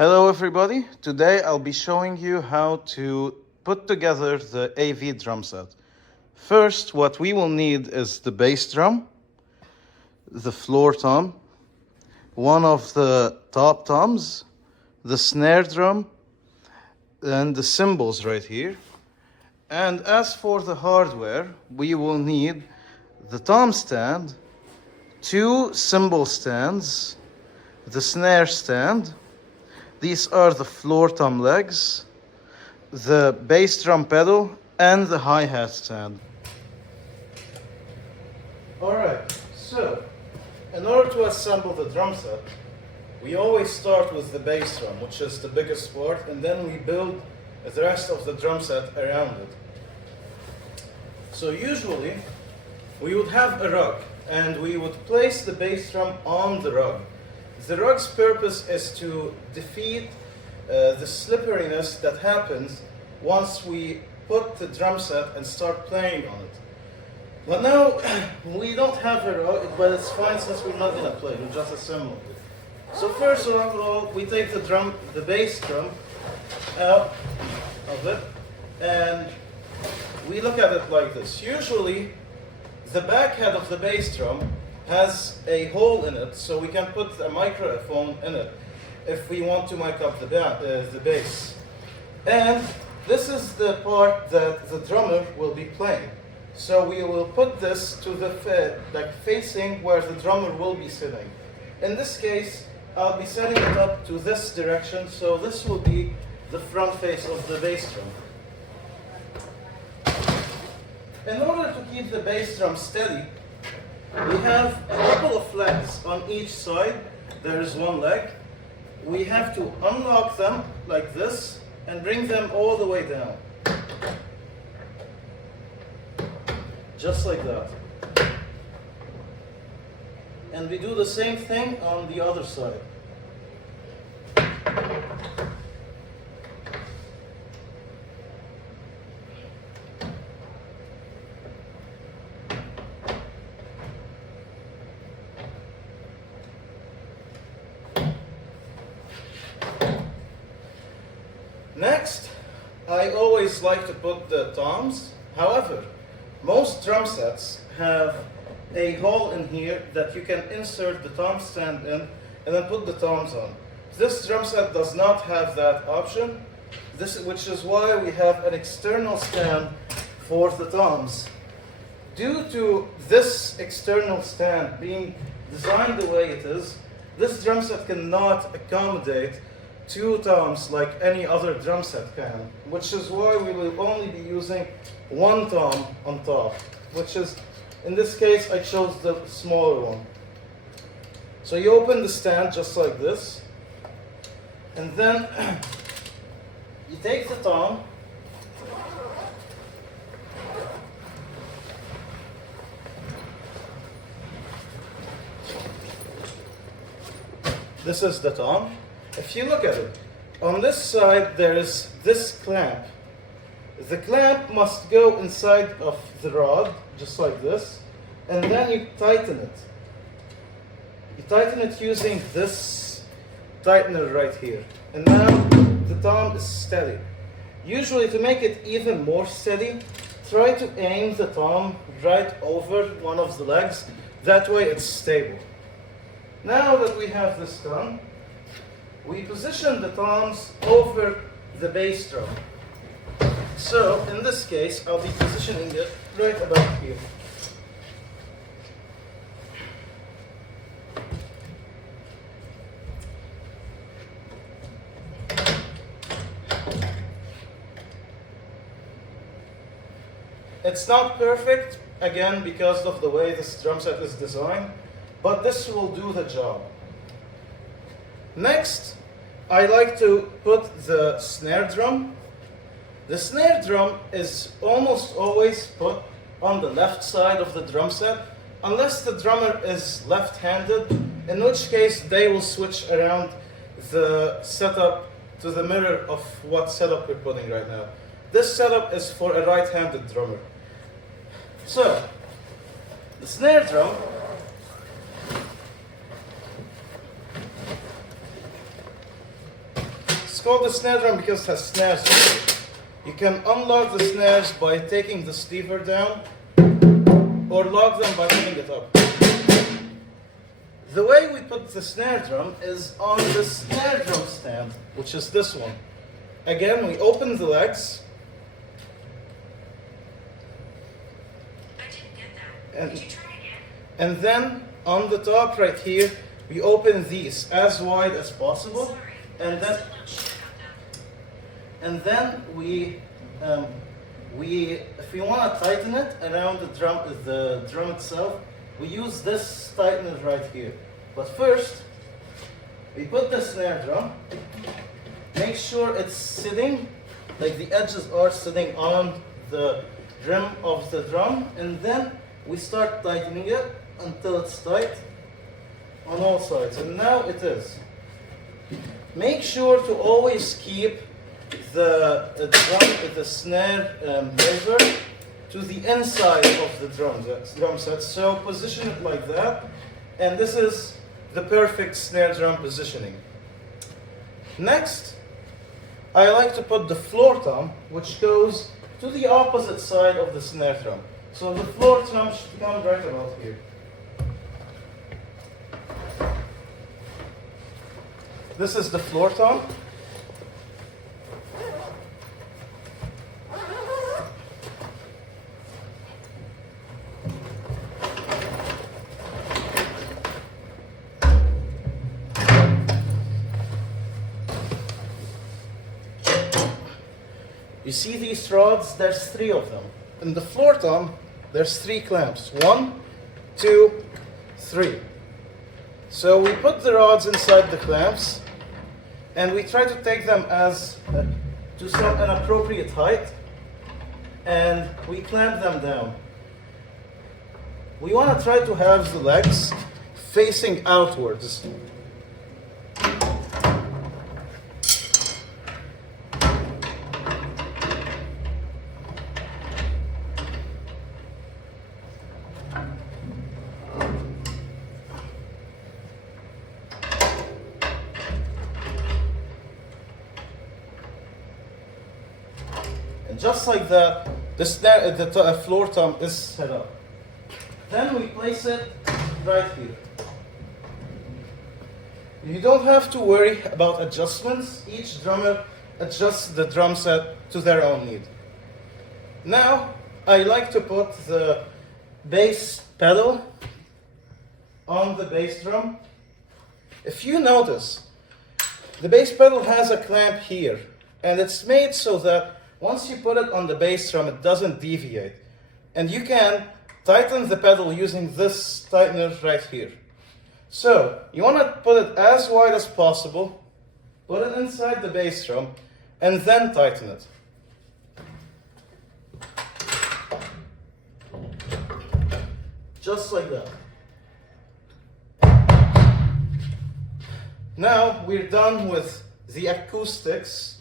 Hello everybody, today I'll be showing you how to put together the AV drum set. First, what we will need is the bass drum, the floor tom, one of the top toms, the snare drum, and the cymbals right here. And as for the hardware, we will need the tom stand, two cymbal stands, the snare stand. These are the floor tom legs, the bass drum pedal, and the hi-hat stand. Alright, so in order to assemble the drum set, we always start with the bass drum, which is the biggest part, and then we build the rest of the drum set around it. So usually, we would have a rug, and we would place the bass drum on the rug. The rug's purpose is to defeat the slipperiness that happens once we put the drum set and start playing on it. But now, we don't have a rug, but it's fine since we're not gonna play, we just assemble it. So first of all, we take the bass drum out of it, and we look at it like this. Usually, the back head of the bass drum has a hole in it, so we can put a microphone in it if we want to mic up the bass. And this is the part that the drummer will be playing. So we will put this to the facing where the drummer will be sitting. In this case, I'll be setting it up to this direction, so this will be the front face of the bass drum. In order to keep the bass drum steady, we have a couple of legs on each side. There is one leg. We have to unlock them like this and bring them all the way down. Just like that. And we do the same thing on the other side. Next, I always like to put the toms. However, most drum sets have a hole in here that you can insert the tom stand in and then put the toms on. This drum set does not have that option, which is why we have an external stand for the toms. Due to this external stand being designed the way it is, this drum set cannot accommodate two toms like any other drum set can, which is why we will only be using one tom on top, which is, in this case, I chose the smaller one. So you open the stand just like this, and then you take the tom, this is the tom. If you look at it, on this side there is this clamp. The clamp must go inside of the rod, just like this, and then you tighten it. You tighten it using this tightener right here. And now the tom is steady. Usually, to make it even more steady, try to aim the tom right over one of the legs. That way it's stable. Now that we have this done, we position the toms over the bass drum. So, in this case, I'll be positioning it right about here. It's not perfect, again, because of the way this drum set is designed, but this will do the job. Next, I like to put the snare drum. The snare drum is almost always put on the left side of the drum set, unless the drummer is left-handed, in which case they will switch around the setup to the mirror of what setup we're putting right now. This setup is for a right-handed drummer. So, the snare drum It's called the snare drum because it has snares in it. You can unlock the snares by taking the lever down, or lock them by putting it up. The way we put the snare drum is on the snare drum stand, which is this one. Again, we open the legs. I didn't get that. Could you try again? And then on the top right here, we open these as wide as possible. Sorry, And I'm then still not sure about that. And then if we want to tighten it around the drum itself, we use this tightener right here. But first, we put the snare drum. Make sure it's sitting, like the edges are sitting on the rim of the drum, and then we start tightening it until it's tight on all sides. And now it is. Make sure to always keep the snare lever to the inside of the drum set. So position it like that, and this is the perfect snare drum positioning. Next, I like to put the floor tom, which goes to the opposite side of the snare drum. So the floor tom should come right about here. This is the floor tom. You see these rods? There's 3 of them. In the floor tom, there's 3 clamps. 1, 2, 3. So we put the rods inside the clamps, and we try to take them to an appropriate height, and we clamp them down. We want to try to have the legs facing outwards. And just like that, the floor tom is set up. Then we place it right here. You don't have to worry about adjustments. Each drummer adjusts the drum set to their own need. Now, I like to put the bass pedal on the bass drum. If you notice, the bass pedal has a clamp here, and it's made so that once you put it on the bass drum, it doesn't deviate. And you can tighten the pedal using this tightener right here. So, you want to put it as wide as possible, put it inside the bass drum, and then tighten it. Just like that. Now we're done with the acoustics.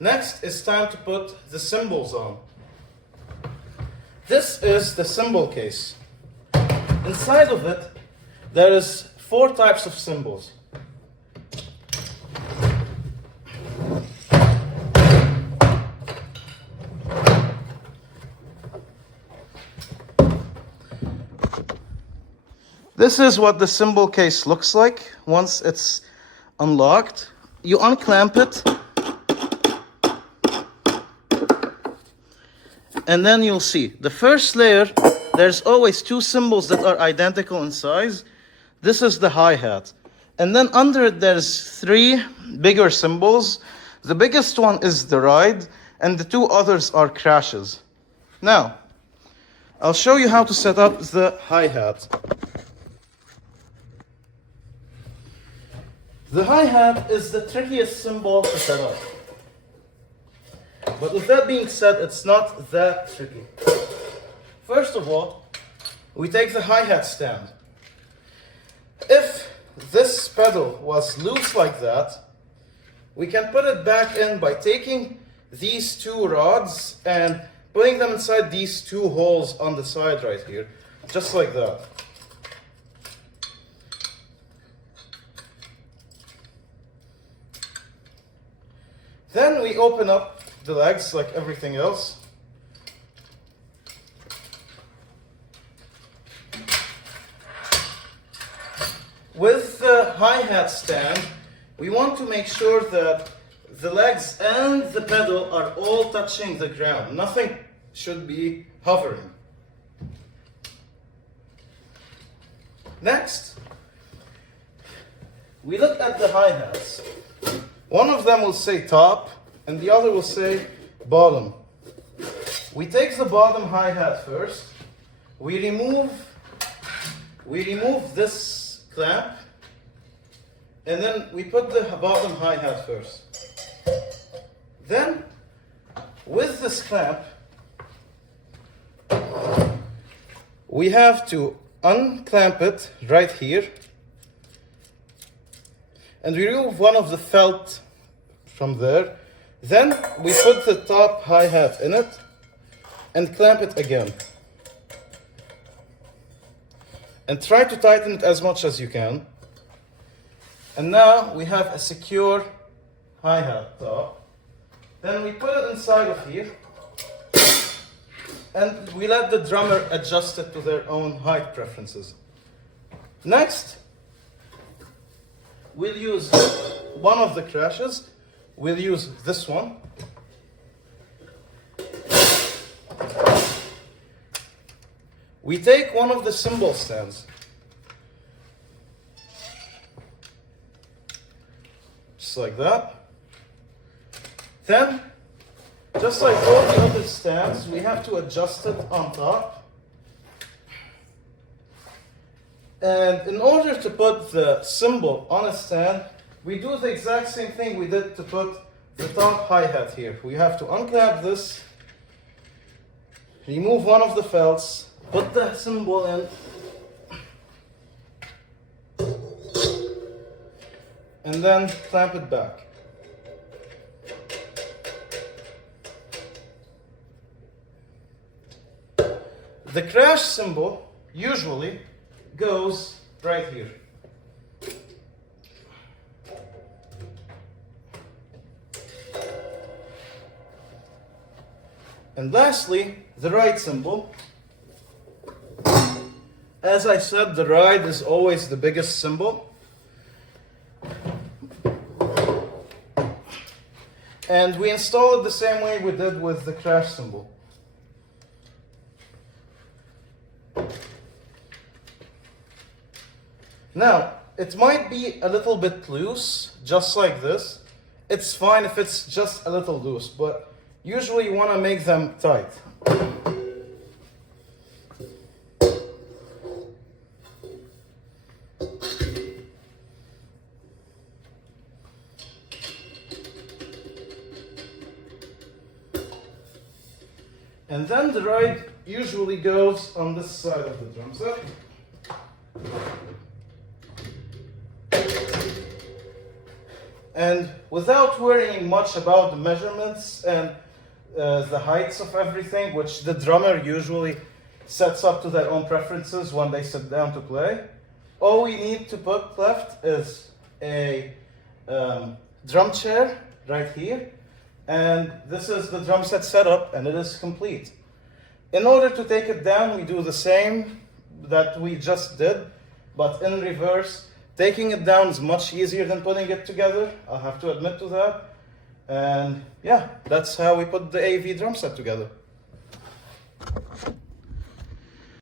Next, it's time to put the cymbals on. This is the cymbal case. Inside of it, there is 4 types of cymbals. This is what the cymbal case looks like once it's unlocked. You unclamp it, and then you'll see the first layer. There's always 2 cymbals that are identical in size. This is the hi-hat. And then under it, there's 3 bigger cymbals. The biggest one is the ride, and the 2 others are crashes. Now, I'll show you how to set up the hi-hat. The hi-hat is the trickiest cymbal to set up. But with that being said, it's not that tricky. First of all, we take the hi-hat stand. If this pedal was loose like that, we can put it back in by taking these 2 rods and putting them inside these 2 holes on the side right here, just like that. Then we open up the legs like everything else. With the hi-hat stand, we want to make sure that the legs and the pedal are all touching the ground. Nothing should be hovering. Next, we look at the hi-hats. One of them will say top and the other will say bottom. We take the bottom hi-hat first. We remove this clamp, and then we put the bottom hi-hat first. Then, with this clamp, we have to unclamp it right here, and we remove one of the felt from there. Then we put the top hi-hat in it and clamp it again. And try to tighten it as much as you can. And now we have a secure hi-hat top. Then we put it inside of here. And we let the drummer adjust it to their own height preferences. Next, we'll use one of the crashes. We'll use this one. We take one of the cymbal stands. Just like that. Then, just like all the other stands, we have to adjust it on top. And in order to put the cymbal on a stand, we do the exact same thing we did to put the top hi-hat here. We have to unclamp this, remove one of the felts, put the cymbal in, and then clamp it back. The crash cymbal usually goes right here. And lastly, the ride cymbal. As I said, the ride is always the biggest cymbal. And we install it the same way we did with the crash cymbal. Now, it might be a little bit loose, just like this. It's fine if it's just a little loose, but usually you want to make them tight. And then the ride usually goes on this side of the drum set. And without worrying much about the measurements and the heights of everything, which the drummer usually sets up to their own preferences when they sit down to play, all we need to put left is a drum chair right here. And this is the drum set setup, and it is complete. In order to take it down, we do the same that we just did, but in reverse. Taking it down is much easier than putting it together, I'll have to admit to that. And yeah, that's how we put the AV drum set together.